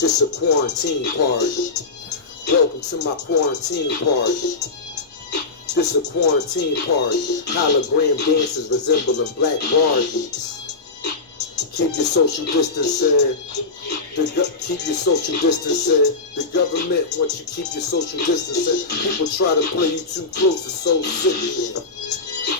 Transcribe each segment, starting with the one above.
This a quarantine party. Welcome to my quarantine party. This a quarantine party. Hologram dances resembling black Barbies. Keep your social distancing. Keep your social distancing. The government wants you to keep your social distancing. People try to play you too close, it's so sickening.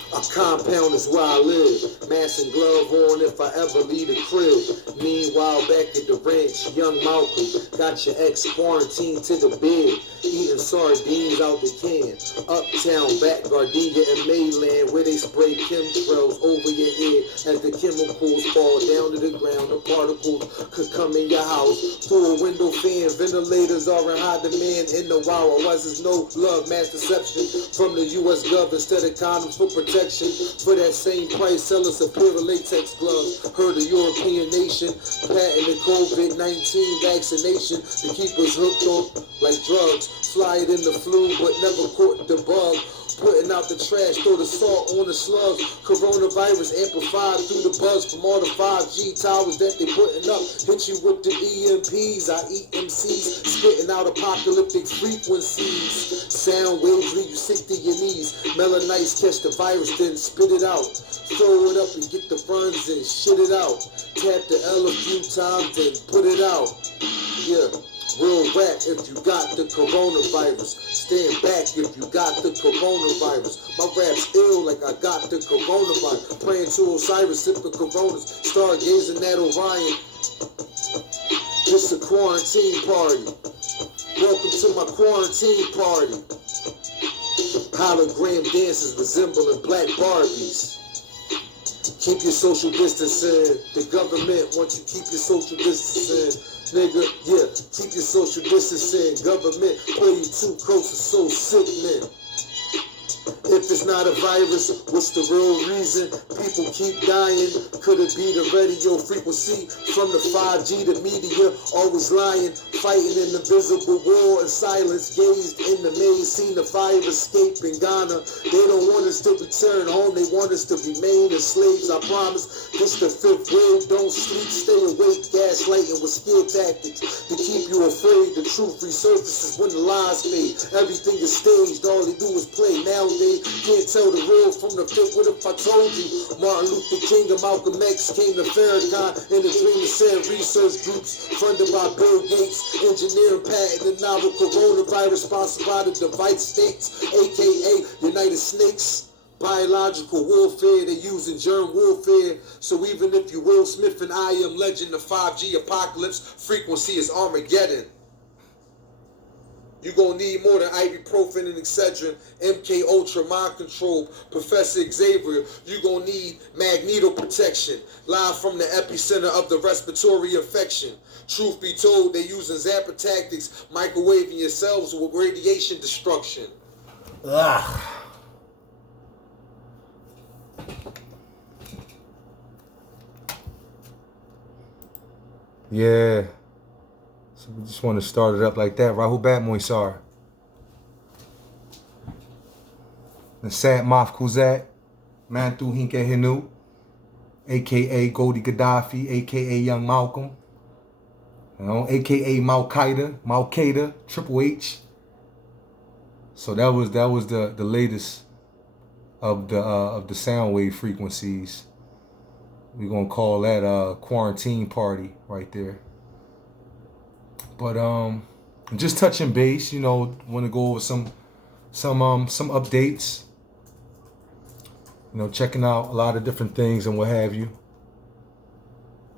A compound is where I live. Mask and glove on if I ever leave the crib. Meanwhile, back at the ranch, young Malcolm got your ex quarantined to the bed. Eating sardines out the can. Uptown, back Gardenia and Mayland, where they spray chemtrails over your head as the chemicals fall down to the ground. The particles could come in your house. Through a window fan, ventilators are in high demand. In the wild, was there's no love, mass deception from the U.S. gov instead of condoms for protection. For that same price, sell us a pair of latex gloves. Heard a European nation patented COVID-19 vaccination to keep us hooked on like drugs. Fly it in the flu, but never caught the bug. Putting out the trash, throw the salt on the slugs. Coronavirus amplified through the buzz from all the 5G towers that they putting up. Hit you with the EMPs, EMCs, spitting out apocalyptic frequencies. Sound waves leave you sick to your knees. Melanites catch the virus, then spit it out. Throw it up and get the runs and shit it out. Tap the L a few times, then put it out. Yeah. Real rap if you got the coronavirus. Stand back if you got the coronavirus. My rap's ill like I got the coronavirus. Praying to Osiris, sipping coronas. Stargazing at Orion. It's a quarantine party. Welcome to my quarantine party. Hologram dances resembling black Barbies. Keep your social distancing. The government wants you to keep your social distancing. Nigga, yeah, keep your social distancing. Government play you too close, it's so sickening. If it's not a virus, what's the real reason people keep dying? Could it be the radio frequency from the 5G? The media always lying, fighting an invisible war in silence. Gazed in the maze, seen the fire escape in Ghana. They don't want us to return home, they want us to remain as slaves. I promise, this the fifth wave. Don't sleep, stay awake, gaslighting with scare tactics to keep you afraid. The truth resurfaces when the lies fade. Everything is staged, all they do is play. Nowadays, can't tell the real from the fake. What if I told you Martin Luther King and Malcolm X came to Farrakhan in a dream of said research groups funded by Bill Gates, engineering patent the novel coronavirus sponsored by the device states, aka United Snakes. Biological warfare, they using germ warfare. So even if you Will Smith and I Am Legend, the 5G apocalypse frequency is Armageddon. You're going to need more than ibuprofen and Excedrin, MK Ultra, mind control, Professor Xavier. You're going to need magneto protection, live from the epicenter of the respiratory infection. Truth be told, they're using Zappa tactics, microwaving yourselves with radiation destruction. Ugh. Yeah. So we just want to start it up like that. Rahul Batmoisar. The Sad Maf Kuzat. Mantu Hinke Hinu. A.K.A. Goldie Gaddafi. A.K.A. Young Malcolm. You know, A.K.A. Mal-Qaeda, Triple H. So that was the latest of the sound wave frequencies. We're gonna call that a quarantine party right there. But just touching base, you know, want to go over some updates. You know, checking out a lot of different things and what have you.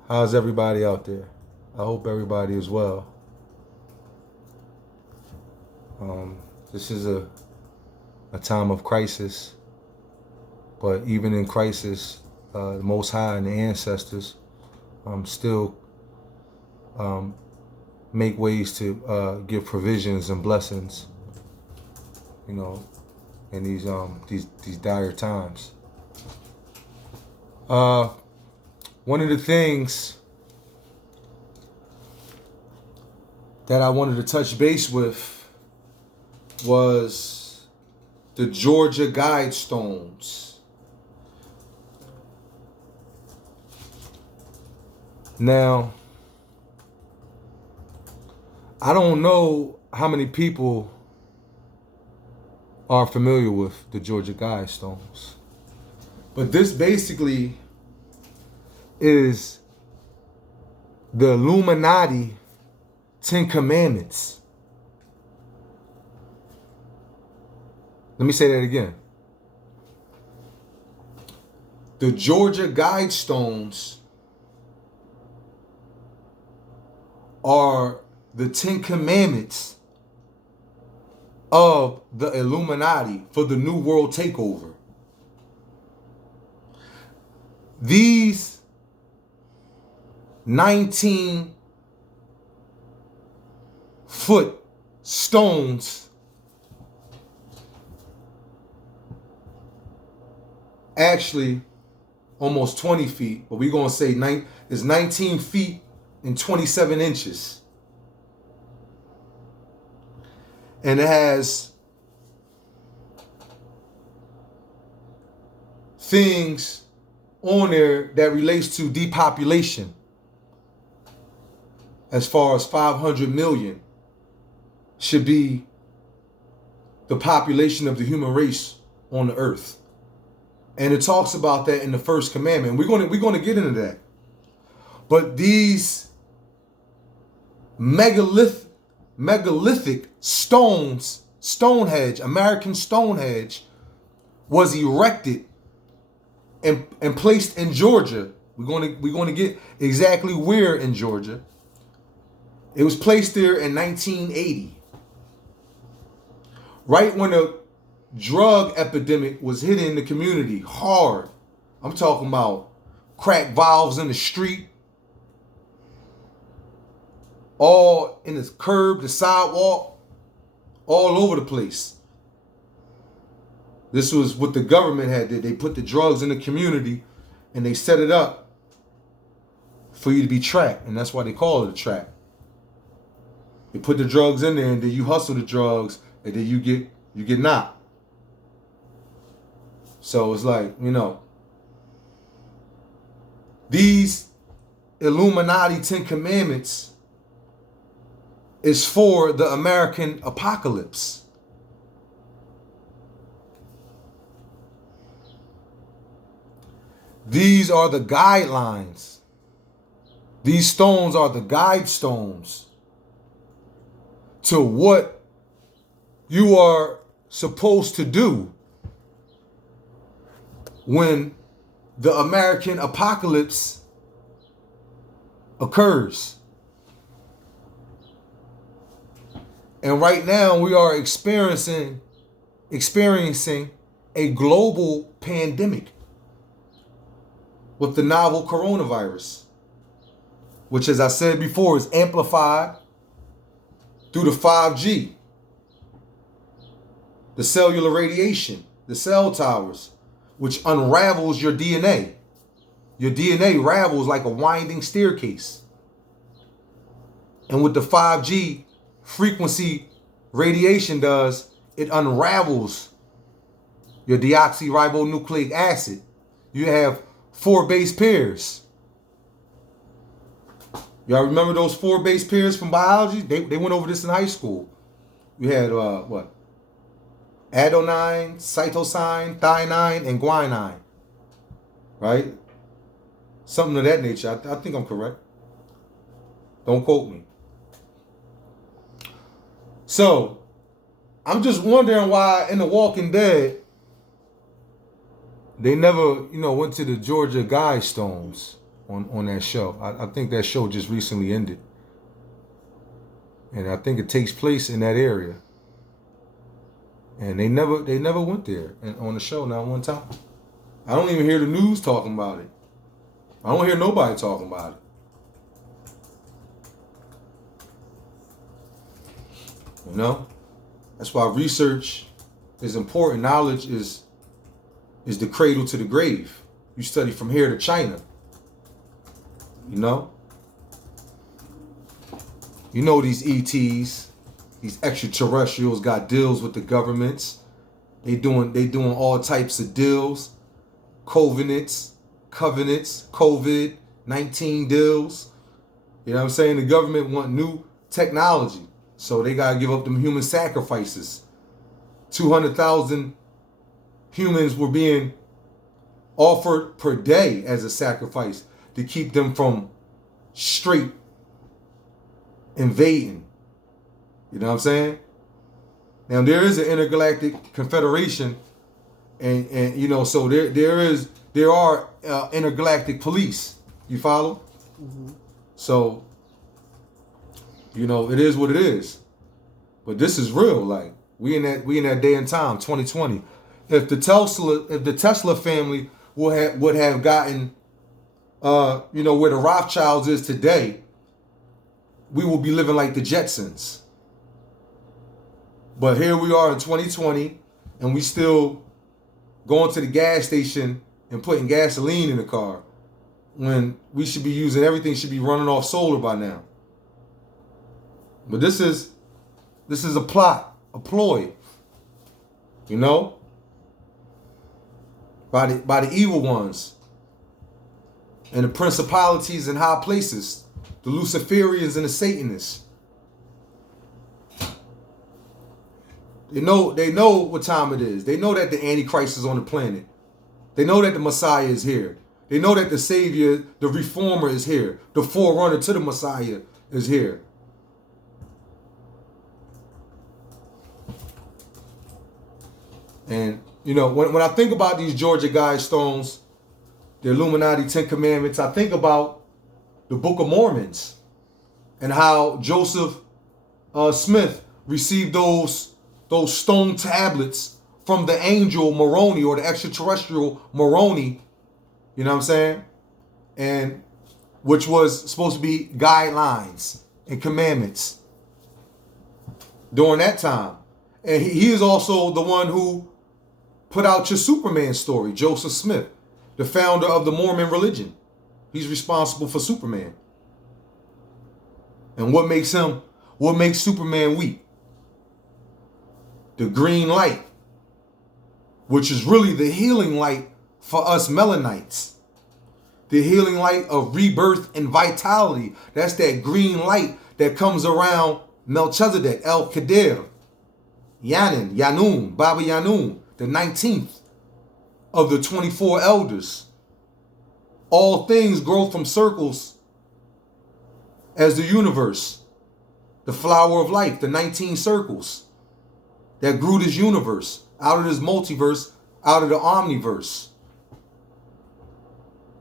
How's everybody out there? I hope everybody is well. This is a time of crisis, but even in crisis, the Most High and the ancestors still make ways to give provisions and blessings, you know, in these dire times. One of the things that I wanted to touch base with was the Georgia Guidestones. Now, I don't know how many people are familiar with the Georgia Guidestones, but this basically is the Illuminati 10 Commandments. Let me say that again. The Georgia Guidestones are the 10 Commandments of the Illuminati for the New World Takeover. These 19-foot stones actually almost 20 feet, but we're going to say it's 19 feet and 27 inches. And it has things on there that relates to depopulation. As far as 500 million should be the population of the human race on the earth. And it talks about that in the first commandment. We're going to get into that. But these megalithic stones, Stonehenge, American Stonehenge, was erected and placed in Georgia. We're going to get exactly where in Georgia. It was placed there in 1980. Right when a drug epidemic was hitting the community hard. I'm talking about crack vials in the street, all in the curb, the sidewalk, all over the place. This was what the government had did. They put the drugs in the community and they set it up for you to be tracked. And that's why they call it a trap. They put the drugs in there and then you hustle the drugs and then you get knocked. So it's like, these Illuminati 10 Commandments is for the American apocalypse. These are the guidelines. These stones are the guide stones to what you are supposed to do when the American apocalypse occurs. And right now we are experiencing a global pandemic with the novel coronavirus, which, as I said before, is amplified through the 5G, the cellular radiation, the cell towers, which unravels your DNA. Your DNA ravels like a winding staircase. And what the 5G frequency radiation does, it unravels your deoxyribonucleic acid. You have 4 base pairs. Y'all remember those 4 base pairs from biology? They went over this in high school. You had adenine, cytosine, thymine, and guanine. Right? Something of that nature. I think I'm correct. Don't quote me. So, I'm just wondering why in The Walking Dead, they never, went to the Georgia Guidestones on that show. I think that show just recently ended. And I think it takes place in that area. And they never went there on the show not one time. I don't even hear the news talking about it. I don't hear nobody talking about it. That's why research is important. Knowledge is the cradle to the grave. You study from here to China. These ETs, these extraterrestrials got deals with the governments. They doing all types of deals, covenants, COVID-19 deals. You know what I'm saying? The government want new technology. So they got to give up them human sacrifices. 200,000 humans were being offered per day as a sacrifice to keep them from straight invading. You know what I'm saying? Now there is an intergalactic confederation, and you know, so there are intergalactic police. You follow? Mm-hmm. So, you know, it is what it is. But this is real. Like we in that day and time, 2020. If the Tesla family would have gotten, you know, where the Rothschilds is today, we will be living like the Jetsons. But here we are in 2020, and we still going to the gas station and putting gasoline in the car when we should be using everything should be running off solar by now. But this is a plot, a ploy, you know, by the evil ones and the principalities in high places, the Luciferians and the Satanists. They know what time it is. They know that the Antichrist is on the planet. They know that the Messiah is here. They know that the Savior, the Reformer is here. The forerunner to the Messiah is here. And, you know, when I think about these Georgia Guidestones, the Illuminati 10 Commandments, I think about the Book of Mormons and how Joseph Smith received those stone tablets from the angel Moroni, or the extraterrestrial Moroni, you know what I'm saying? And which was supposed to be guidelines and commandments during that time. And he is also the one who put out your Superman story, Joseph Smith, the founder of the Mormon religion. He's responsible for Superman. And what makes Superman weak? The green light, which is really the healing light for us Melanites. The healing light of rebirth and vitality. That's that green light that comes around Melchizedek, El Kadir, Yanin, Yanun, Baba Yanun, the 19th of the 24 elders. All things grow from circles as the universe. The flower of life, the 19 circles that grew this universe, out of this multiverse, out of the omniverse.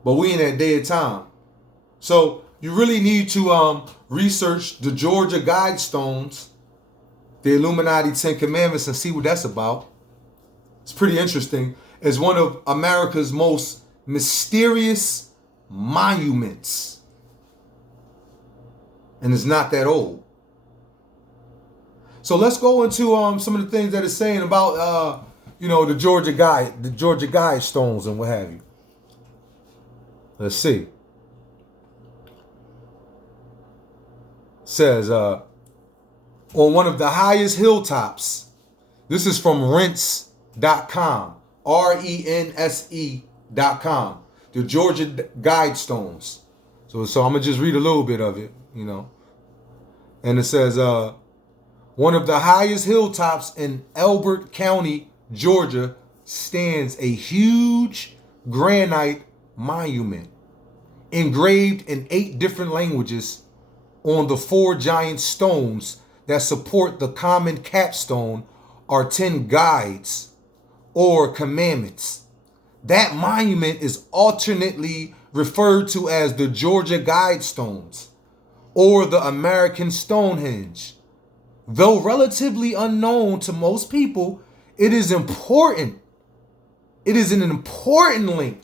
But we in that day of time. So you really need to research the Georgia Guidestones, the Illuminati 10 Commandments, and see what that's about. It's pretty interesting. It's one of America's most mysterious monuments. And it's not that old. So let's go into some of the things that it's saying about you know, the Georgia Guidestones and what have you. Let's see. It says on one of the highest hilltops. This is from Rense.com. RENSE.com. The Georgia Guidestones. So I'm gonna just read a little bit of it, you know. And it says one of the highest hilltops in Elbert County, Georgia, stands a huge granite monument engraved in 8 different languages on the 4 giant stones that support the common capstone are 10 guides or commandments. That monument is alternately referred to as the Georgia Guidestones or the American Stonehenge. Though relatively unknown to most people, it is important. It is an important link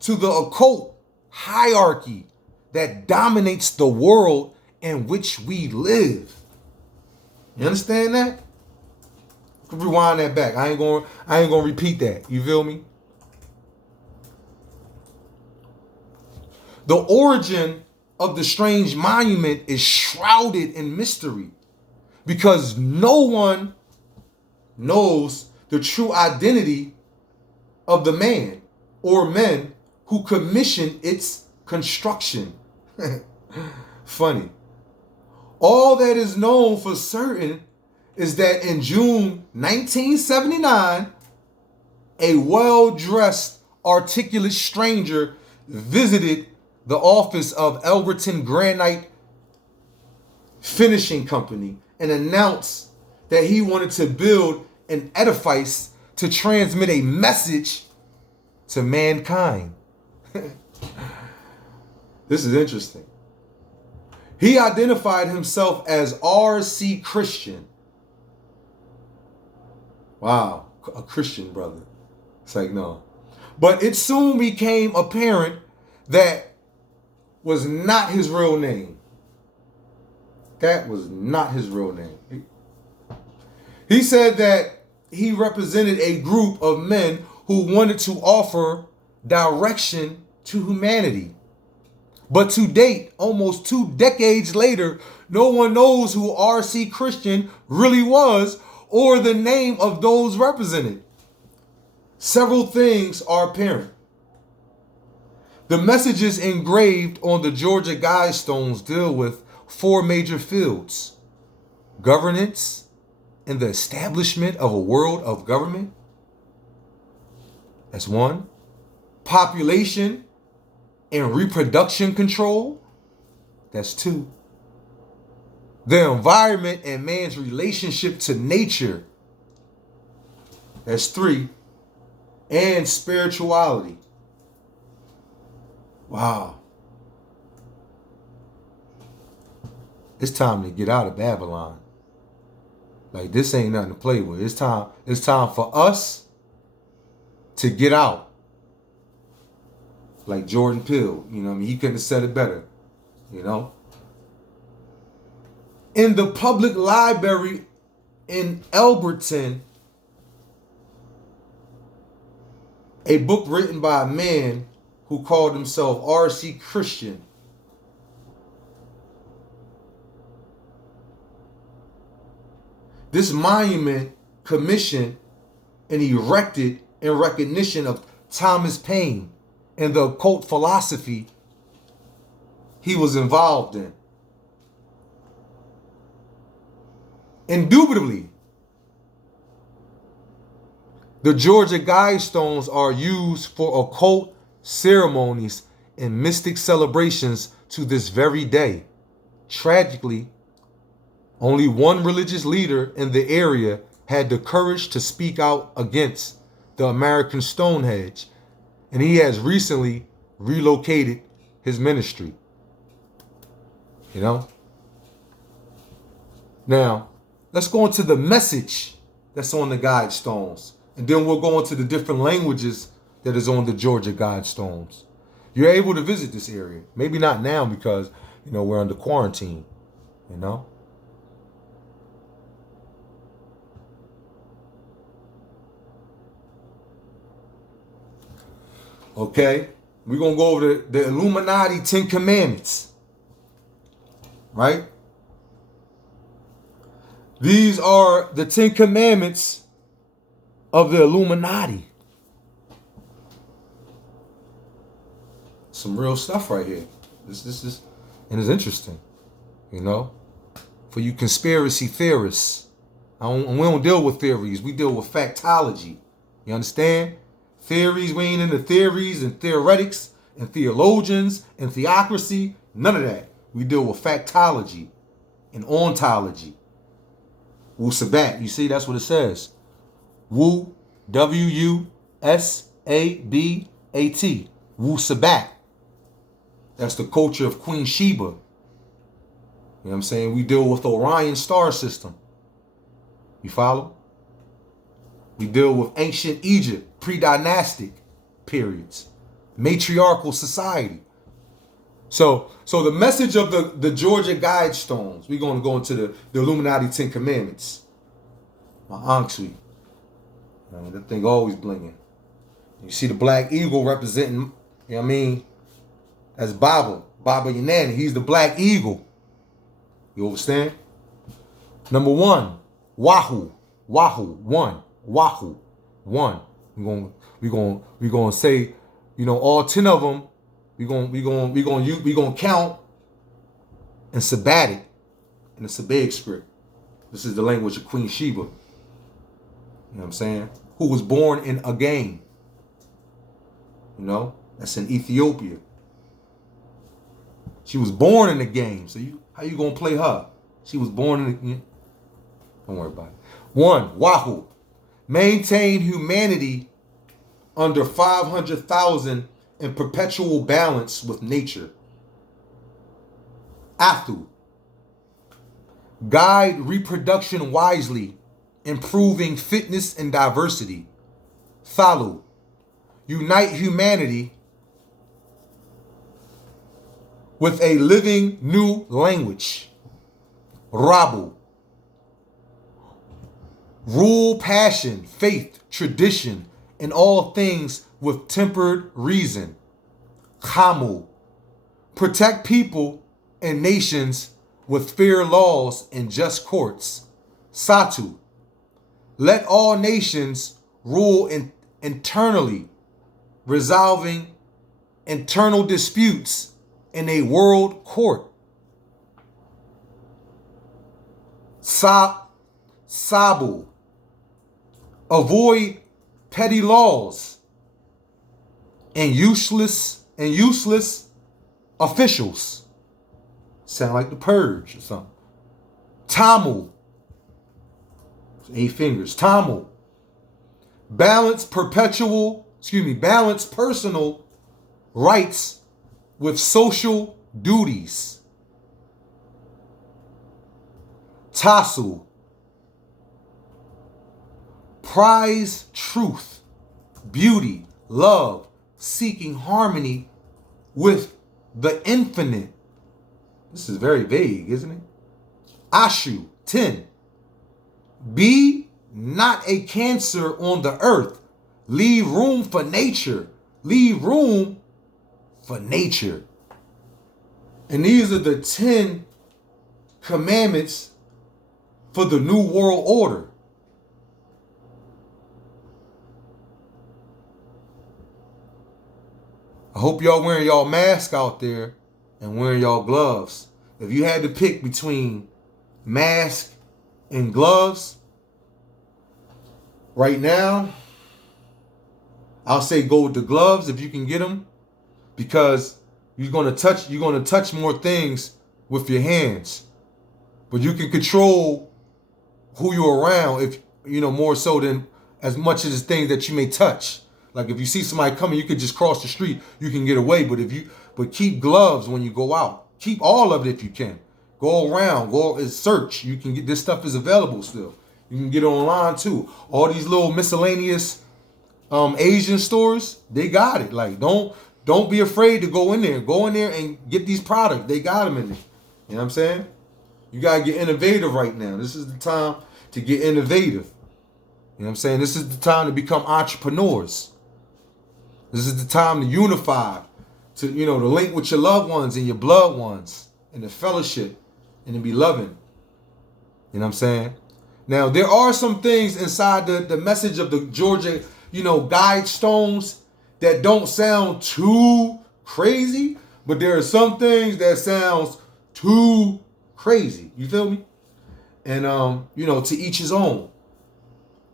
to the occult hierarchy that dominates the world in which we live. You understand that? Rewind that back. I ain't gonna repeat that. You feel me? The origin of the strange monument is shrouded in mystery because no one knows the true identity of the man or men who commissioned its construction. Funny. All that is known for certain is that in June 1979, a well-dressed, articulate stranger visited the office of Elbert Granite Finishing Company and announced that he wanted to build an edifice to transmit a message to mankind. This is interesting. He identified himself as R.C. Christian. Wow, a Christian brother. It's like, no. But it soon became apparent that was not his real name. That was not his real name. He said that he represented a group of men who wanted to offer direction to humanity. But to date, almost 2 decades later, no one knows who R.C. Christian really was or the name of those represented. Several things are apparent. The messages engraved on the Georgia Guidestones deal with 4 major fields: governance and the establishment of a world of government. That's 1. Population and reproduction control. That's 2. The environment and man's relationship to nature. That's 3. And spirituality. Wow. It's time to get out of Babylon. Like, this ain't nothing to play with. It's time for us to get out. Like Jordan Peele, you know what I mean? He couldn't have said it better, you know? In the public library in Elberton, a book written by a man who called himself R.C. Christian. This monument commissioned and erected in recognition of Thomas Paine and the occult philosophy he was involved in. Indubitably, the Georgia Guidestones are used for occult ceremonies and mystic celebrations to this very day. Tragically, only one religious leader in the area had the courage to speak out against the American Stonehenge, and he has recently relocated his ministry. You know? Now, let's go into the message that's on the Guidestones, and then we'll go into the different languages that is on the Georgia Guidestones. You're able to visit this area. Maybe not now because, you know, we're under quarantine, you know? Okay, we're going to go over the Illuminati 10 Commandments, right? These are the 10 Commandments of the Illuminati. Some real stuff right here. This is, and it's interesting, you know, for you conspiracy theorists. We don't deal with theories. We deal with factology. You understand? Theories, we ain't into theories and theoretics and theologians and theocracy. None of that. We deal with factology and ontology. Wu Sabat. You see, that's what it says. Wu, W-U-S-A-B-A-T. Wu Sabat. That's the culture of Queen Sheba. You know what I'm saying? We deal with Orion star system. You follow? We deal with ancient Egypt, pre-dynastic periods, matriarchal society. So the message of the Georgia Guidestones, we're going to go into the Illuminati 10 Commandments. My Anksui. That thing always blinging. You see the black eagle representing, you know what I mean? That's Baba Yanani. He's the black eagle. You understand? Number 1, Wahoo. Wahoo, 1. Wahoo, 1. We're gonna say, you know, all 10 of them. We're gonna count and sabbatic and the Sabaic script. This is the language of Queen Sheba. You know what I'm saying? Who was born in a game. You know, that's in Ethiopia. She was born in the game. So how you gonna play her? She was born in the. Don't worry about it. 1. Wahoo. Maintain humanity under 500,000 in perpetual balance with nature. Athu. Guide reproduction wisely, improving fitness and diversity. Thalu. Unite humanity with a living new language. Rabu. Rule passion, faith, tradition, and all things with tempered reason. Khamu. Protect people and nations with fair laws and just courts. Satu. Let all nations rule internally, resolving internal disputes in a world court. Sabu. Avoid petty laws and useless officials. Sound like the Purge or something. Tamu. 8 fingers. Tamu. Balance personal rights with social duties. Tasu. Prize truth, beauty, love, seeking harmony with the infinite. This is very vague, isn't it? Ashu, 10. Be not a cancer on the earth. Leave room for nature. Leave room for nature. And these are the 10 commandments for the New World Order. I hope y'all wearing y'all mask out there and wearing y'all gloves. If you had to pick between mask and gloves, right now, I'll say go with the gloves if you can get them, because you're gonna touch more things with your hands, but you can control who you're around, if you know, more so than as much as the things that you may touch. Like if you see somebody coming, you could just cross the street, you can get away. But keep gloves when you go out. Keep all of it if you can. Go around, go and search. You can get, this stuff is available still. You can get it online too. All these little miscellaneous Asian stores, they got it. Like don't be afraid to go in there. Go in there and get these products. They got them in there. You know what I'm saying? You gotta get innovative right now. This is the time to get innovative. You know what I'm saying? This is the time to become entrepreneurs. This is the time to unify, to link with your loved ones and your blood ones, and the fellowship, and to be loving. You know what I'm saying? Now, there are some things inside the message of the Georgia, Guidestones that don't sound too crazy, but there are some things that sounds too crazy. You feel me? And, to each his own.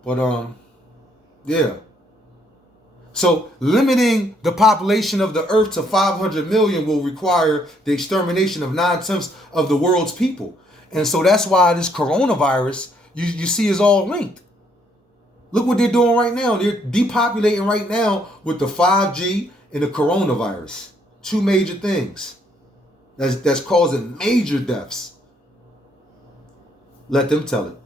But, yeah. So limiting the population of the earth to 500 million will require the extermination of 9/10 of the world's people. And so that's why this coronavirus, you see, is all linked. Look what they're doing right now. They're depopulating right now with the 5G and the coronavirus. 2 major things that's causing major deaths. Let them tell it.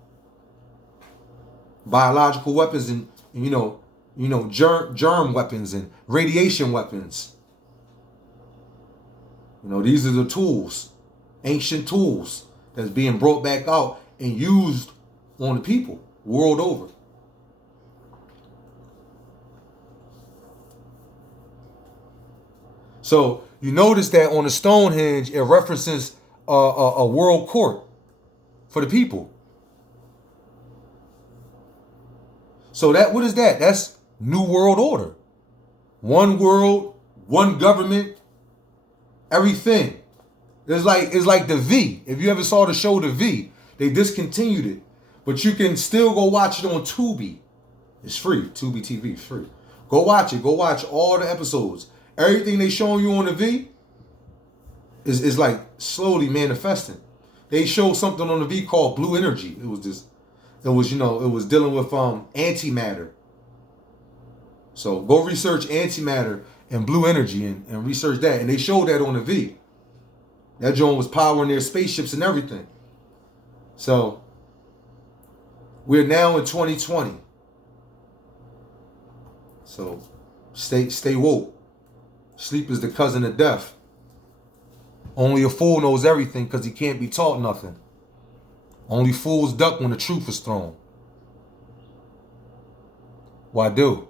Biological weapons and, germ weapons and radiation weapons. These are the tools, ancient tools that's being brought back out and used on the people world over. So you notice that on the Stonehenge, it references a world court for the people. So what is that? That's New World Order. One world, one government, everything. It's like the V. If you ever saw the show The V, they discontinued it. But you can still go watch it on Tubi. It's free. Tubi TV is free. Go watch it. Go watch all the episodes. Everything they showing you on the V is like slowly manifesting. They showed something on the V called blue energy. It was dealing with antimatter. So go research antimatter and blue energy and research that. And they showed that on the V. That joint was powering their spaceships and everything. So we're now in 2020. So stay woke. Sleep is the cousin of death. Only a fool knows everything because he can't be taught nothing. Only fools duck when the truth is thrown. Why do?